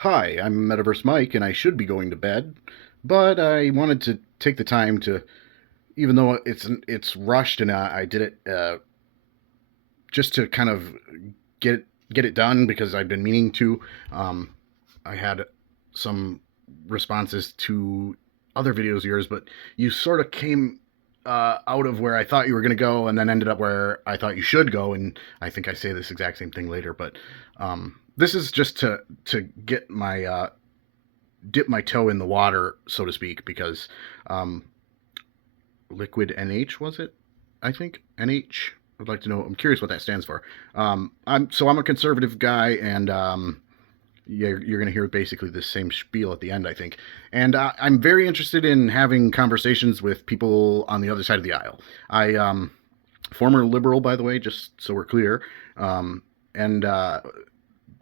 Hi, I'm Metaverse Mike, and I should be going to bed, but I wanted to take the time to, even though it's rushed, and I did it just to kind of get get it done because I've been meaning to. Um, I had some responses to other videos of yours, but you sort of came out of where I thought you were going to go, and then ended up where I thought you should go. And I think I say this exact same thing later, but this is just to get my dip my toe in the water, so to speak, because um, liquid NH was it? I think NH. I'd like to know. I'm curious what that stands for. I'm a conservative guy, and you're going to hear basically the same spiel at the end, I think. And I'm very interested in having conversations with people on the other side of the aisle. I former liberal, by the way, just so we're clear, and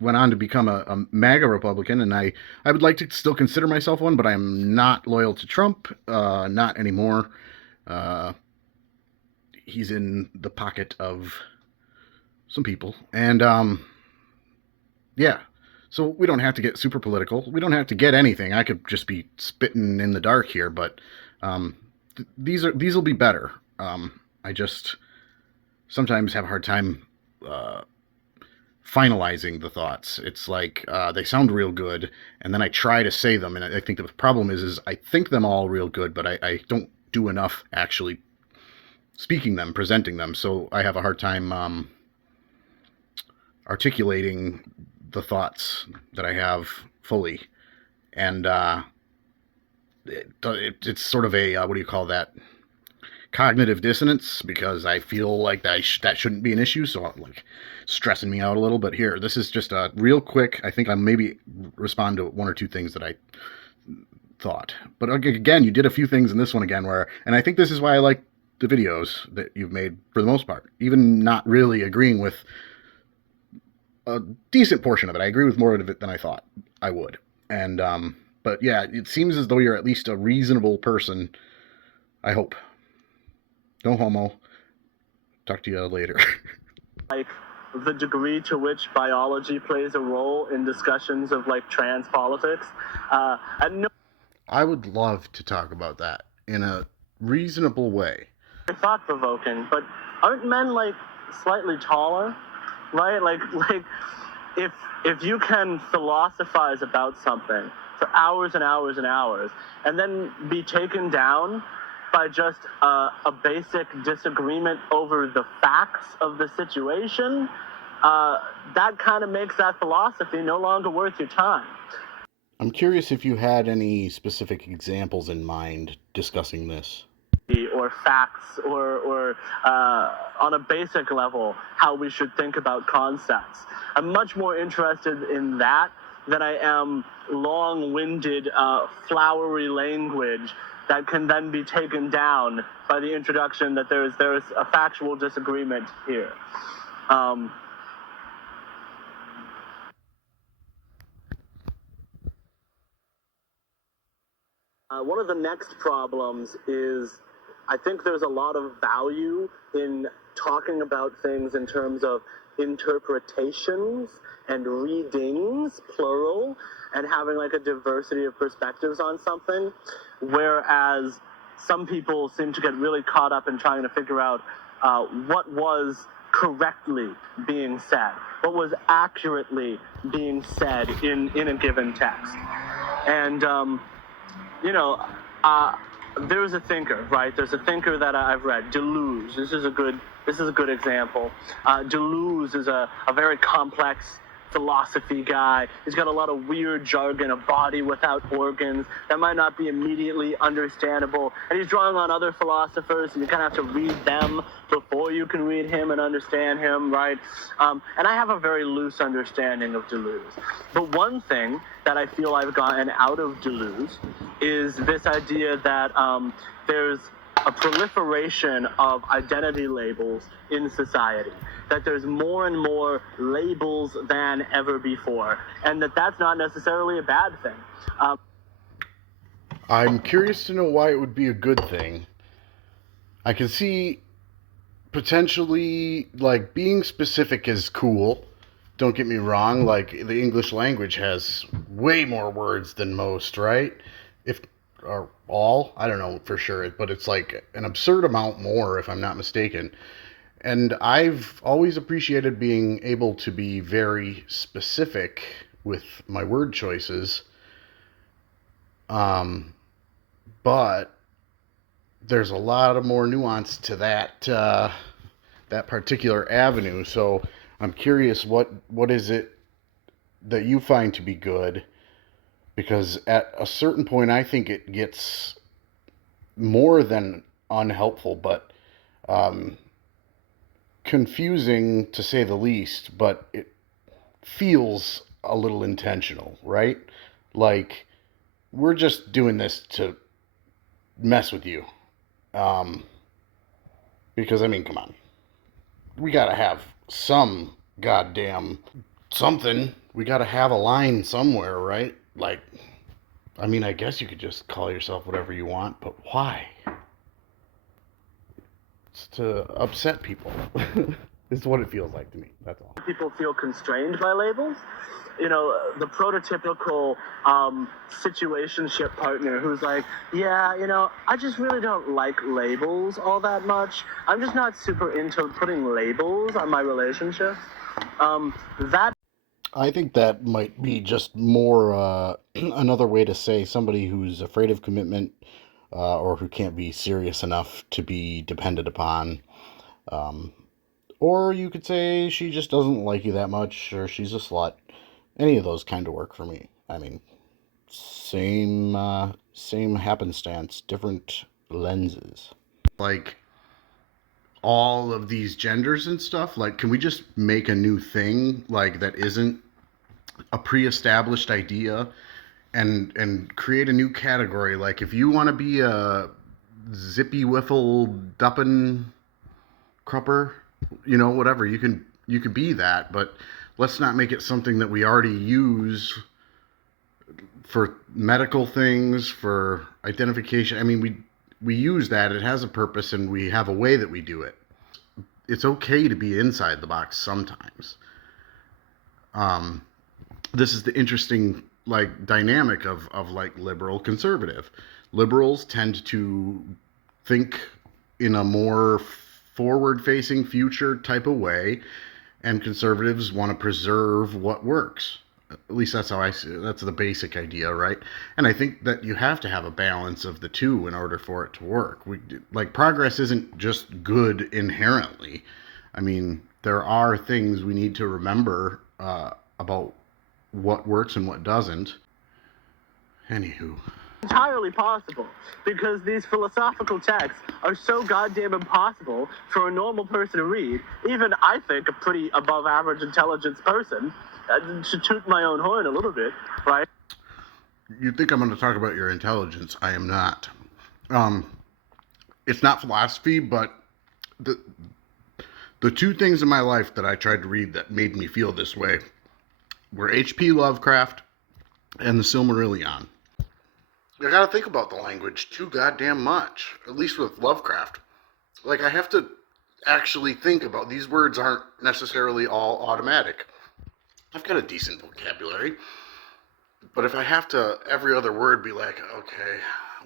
went on to become a MAGA Republican, and I would like to still consider myself one, but I'm not loyal to Trump, not anymore. Uh, he's in the pocket of some people, and yeah. So we don't have to get super political. We don't have to get anything. I could just be spitting in the dark here, but um, these will be better. I just sometimes have a hard time uh, finalizing the thoughts. It's like they sound real good, and then I try to say them, and I think the problem is I think them all real good, but I don't do enough actually speaking them, presenting them. So I have a hard time articulating the thoughts that I have fully, and it's sort of a what do you call that? Cognitive dissonance because I feel like that shouldn't be an issue, so I'm like stressing me out a little. But here, this is just a real quick. I think I maybe respond to one or two things that I thought. But again, you did a few things in this one again where, and I think this is why I like the videos that you've made for the most part, even not really agreeing with a decent portion of it. I agree with more of it than I thought I would. And but yeah, it seems as though you're at least a reasonable person. I hope. No homo. Talk to you later. Like the degree to which biology plays a role in discussions of like trans politics. And no, I would love to talk about that in a reasonable way. thought provoking, but aren't men like slightly taller, right? Like if you can philosophize about something for hours and hours and hours, and then be taken down by just a basic disagreement over the facts of the situation, that kind of makes that philosophy no longer worth your time. I'm curious if you had any specific examples in mind discussing this. Or facts, or on a basic level, how we should think about concepts. I'm much more interested in that than I am long-winded, flowery language that can then be taken down by the introduction that there's a factual disagreement here. Um, One of the next problems is I think there's a lot of value in talking about things in terms of interpretations and readings, plural, and having like a diversity of perspectives on something. Whereas some people seem to get really caught up in trying to figure out what was correctly being said, what was accurately being said in a given text. And you know, uh, there's a thinker, right? There's a thinker that I've read, Deleuze. This is a good example. Deleuze is a very complex philosophy guy. He's got a lot of weird jargon, a body without organs that might not be immediately understandable. And he's drawing on other philosophers, and you kind of have to read them before you can read him and understand him, right? And I have a very loose understanding of Deleuze. But one thing that I feel I've gotten out of Deleuze is this idea that there's a proliferation of identity labels in society, that there's more and more labels than ever before, and that's not necessarily a bad thing. I'm curious to know why it would be a good thing. I can see potentially like being specific is cool. Don't get me wrong, like the English language has way more words than most, right? If or all, I don't know for sure, but it's like an absurd amount more, if I'm not mistaken. And I've always appreciated being able to be very specific with my word choices. Um, but there's a lot of more nuance to that particular avenue. So I'm curious, what is it that you find to be good? Because at a certain point, I think it gets more than unhelpful, but um, confusing to say the least. But it feels a little intentional, right? Like we're just doing this to mess with you. Um, because I mean, come on, we gotta have some goddamn something. We gotta have a line somewhere, right? Like, I mean, I guess you could just call yourself whatever you want, but why? It's to upset people. It's what it feels like to me. That's all. People feel constrained by labels. You know, the prototypical situationship partner who's like, yeah, you know, I just really don't like labels all that much. I'm just not super into putting labels on my relationships. That I think that might be just more another way to say somebody who's afraid of commitment or who can't be serious enough to be depended upon. Um, or you could say she just doesn't like you that much or she's a slut. Any of those kind of work for me. I mean, same happenstance, different lenses. Like all of these genders and stuff, like can we just make a new thing like that isn't a pre-established idea and create a new category? Like if you want to be a zippy wiffle duppin crupper, you know, whatever, you can be that, but let's not make it something that we already use for medical things, for identification. I mean, we use that. It has a purpose, and we have a way that we do it. It's okay to be inside the box sometimes. Um, this is the interesting like dynamic of like liberal conservative. Liberals tend to think in a more forward facing future type of way, and conservatives want to preserve what works. At least that's how I see it. That's the basic idea, right? And I think that you have to have a balance of the two in order for it to work. Like progress isn't just good inherently. I mean, there are things we need to remember about what works and what doesn't. Anywho, entirely possible because these philosophical texts are so goddamn impossible for a normal person to read. Even I think a pretty above average intelligence person, to toot my own horn a little bit, right? you think I'm going to talk about your intelligence? I am not. Um, it's not philosophy, but the the two things in my life that I tried to read that made me feel this way were H.P. Lovecraft and the Silmarillion. I gotta think about the language too goddamn much, at least with Lovecraft. Like, I have to actually think about these words aren't necessarily all automatic. I've got a decent vocabulary, but if I have to every other word be like, okay,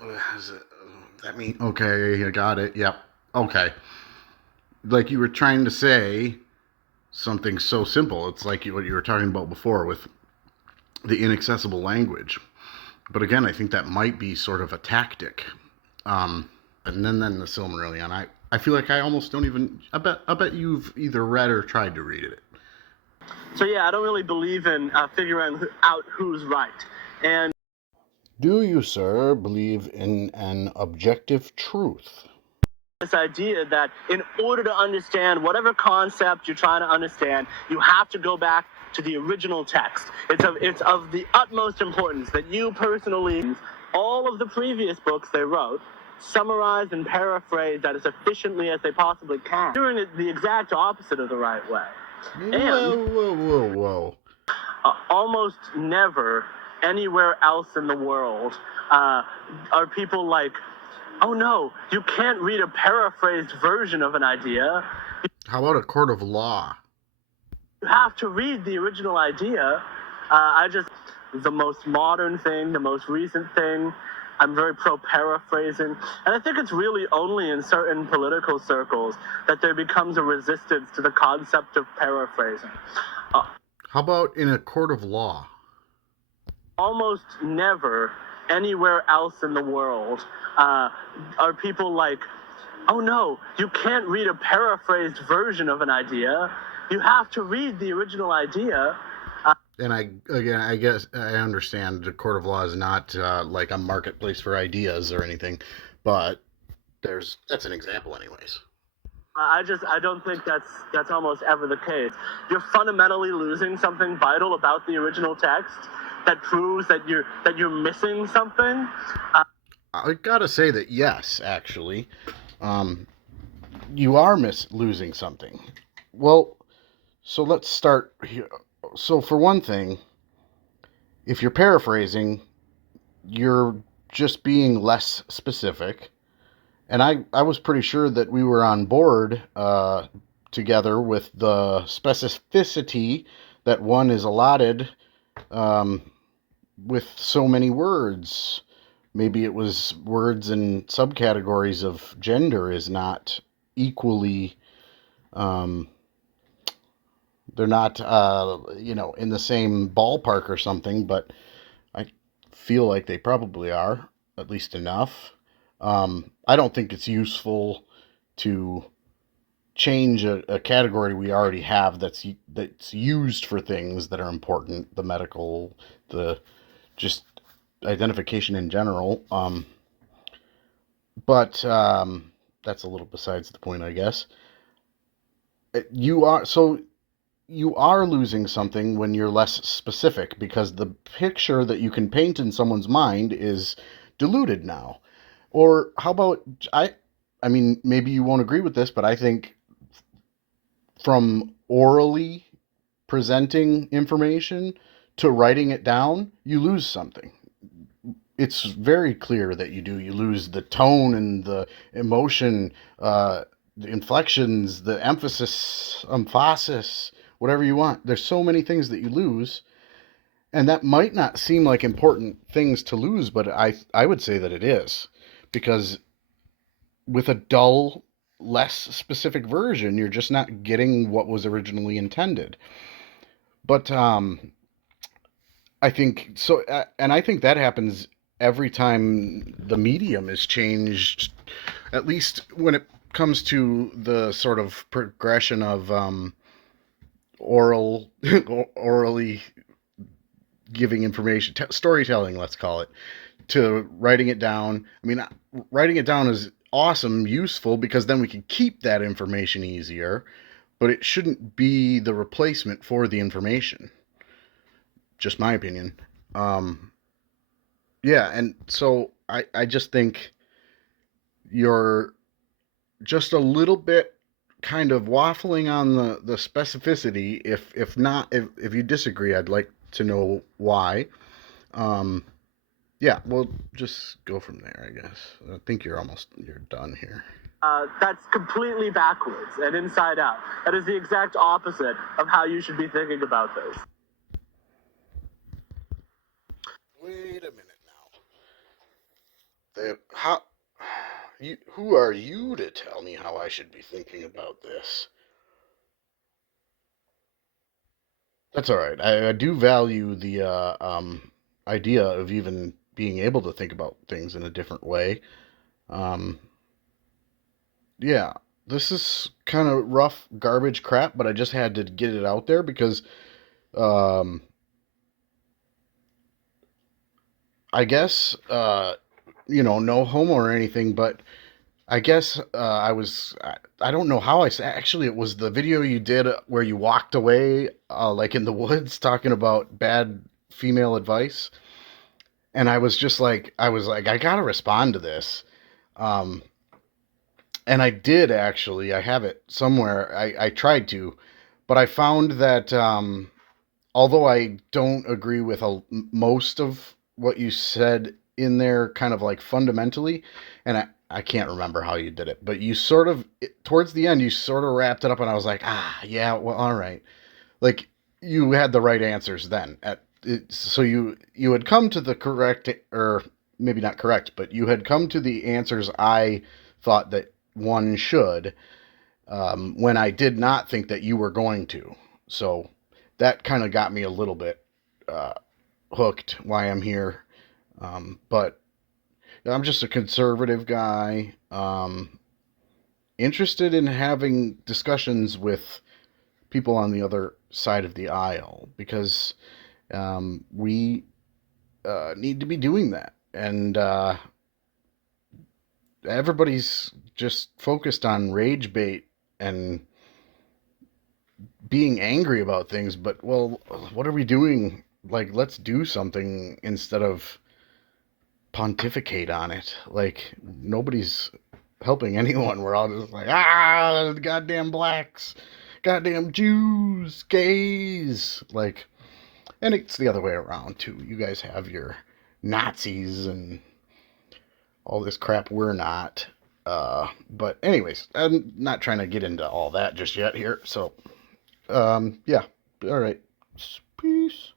what does it that mean? Okay, I got it. Yep. Okay. Like you were trying to say something so simple. It's like what you were talking about before with the inaccessible language. But again, I think that might be sort of a tactic. And then the Silmarillion. I feel like I almost don't even. I bet you've either read or tried to read it. So yeah, I don't really believe in figuring out who's right. And Do you, sir, believe in an objective truth? this idea that in order to understand whatever concept you're trying to understand, you have to go back to the original text. It's of the utmost importance that you personally, all of the previous books they wrote, summarize and paraphrase that as efficiently as they possibly can, doing it the exact opposite of the right way. Whoa. Almost never anywhere else in the world are people like, oh no, you can't read a paraphrased version of an idea. How about a court of law? You have to read the original idea. The most modern thing, the most recent thing. I'm very pro paraphrasing. And I think it's really only in certain political circles that there becomes a resistance to the concept of paraphrasing. How about in a court of law? Almost never anywhere else in the world are people like, oh no, you can't read a paraphrased version of an idea. You have to read the original idea. And I guess I understand the court of law is not like a marketplace for ideas or anything, but that's an example, anyways. I don't think that's almost ever the case. You're fundamentally losing something vital about the original text that proves that you're missing something. I gotta say that yes, actually, you are losing something. Well, so let's start here. So for one thing, if you're paraphrasing, you're just being less specific. And I was pretty sure that we were on board together with the specificity that one is allotted um, with so many words. Maybe it was words and subcategories of gender is not equally, um, they're not, in the same ballpark or something, but I feel like they probably are, at least enough. I don't think it's useful to change a category we already have that's used for things that are important, the medical, the just identification in general. But that's a little besides the point, I guess. You are losing something when you're less specific because the picture that you can paint in someone's mind is diluted now. Or how about I mean maybe you won't agree with this, but I think from orally presenting information to writing it down, you lose something. It's very clear that you do. You lose the tone and the emotion, the inflections, the emphasis, whatever you want. There's so many things that you lose, and that might not seem like important things to lose, but I would say that it is, because with a dull, less specific version, you're just not getting what was originally intended. But I think so, and I think that happens every time the medium is changed, at least when it comes to the sort of progression of oral, orally giving information, storytelling, let's call it, to writing it down. I mean, writing it down is awesome, useful, because then we can keep that information easier, but it shouldn't be the replacement for the information. Just my opinion. Um, yeah, and so I just think you're just a little bit kind of waffling on the specificity. If you disagree, I'd like to know why. Um, yeah, we'll just go from there, I guess. I think you're done here. That's completely backwards and inside out. That is the exact opposite of how you should be thinking about this. Wait a minute now. How who are you to tell me how I should be thinking about this? That's all right. I do value the idea of even being able to think about things in a different way. Um, yeah, this is kind of rough garbage crap, but I just had to get it out there because um, I guess no homo or anything, but I guess I don't know how actually it was the video you did where you walked away like in the woods talking about bad female advice, and I was like I gotta respond to this. Um, and I did actually. I have it somewhere. I tried to, but I found that although I don't agree with most of what you said in there, kind of like fundamentally, and I can't remember how you did it, but you sort of, towards the end, you sort of wrapped it up, and I was like, yeah, well, all right. Like, you had the right answers then so you had come to the correct, or maybe not correct, but you had come to the answers I thought that one should, when I did not think that you were going to. So that kind of got me a little bit uh, hooked why I'm here. But I'm just a conservative guy, interested in having discussions with people on the other side of the aisle because we need to be doing that. And everybody's just focused on rage bait and being angry about things. But, well, what are we doing? Like, let's do something instead of pontificate on it. Like, nobody's helping anyone. We're all just like, goddamn blacks, goddamn Jews, gays. Like, and it's the other way around, too. You guys have your Nazis and all this crap we're not. But anyways, I'm not trying to get into all that just yet here. So, yeah. All right. Peace.